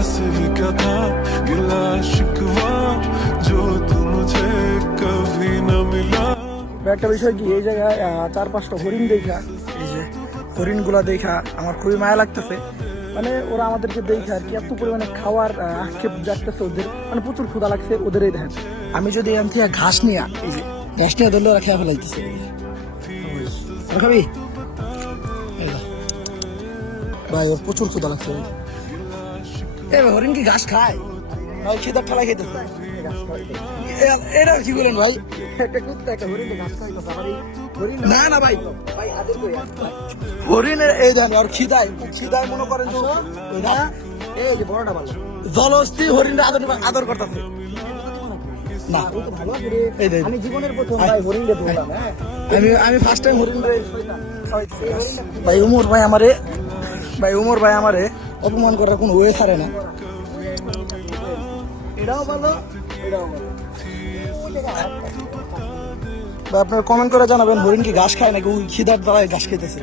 ऐसे ही क्या था गिला शिकवा जो तू मुझे कभी न मिला। একটা বিষয় কি এই জায়গায় 4-5টা হরিণ দেখা, এই যে হরিণগুলা দেখা আমার খুবই মায়া লাগতেছে। মানে ওরা আমাদেরকে দেখে আর কি এত পরিমাণে খাওয়ার আক্ষেপ জাগতেছে ওদের, মানে প্রচুর ক্ষুধা লাগছে ওদের। এই দেখেন আমি যদি এখান থেকে ঘাস নিয়ে, এই যে ঘাস নিয়ে ধরলে ওরা খেয়ে ফেলাইতেছে। খাবি ভাই, ওর প্রচুর ক্ষুধা লাগছে। এই ভাই হরিণ কি ঘাস খায়? খিদার ঠেলা খেতে এটা কি করেন ভাই? না না ভাই, হরিণের এই দেন আর খিদায় মনে করেন জলস্তি হরিণের আদর করতেছে না। আমি জীবনের প্রথম হরিণে ধরলাম। আমি ফার্স্ট টাইম হরিণ ভাই। উমর ভাই আমারে অপমান করার কোনো ওয়ে ছাড়ে না। এটাও ভালো, এটাও ভালো। আপনারা কমেন্ট করে জানাবেন হরিণ কি ঘাস খায় নাকি খিদার দ্বারাই ঘাস খেতেছে।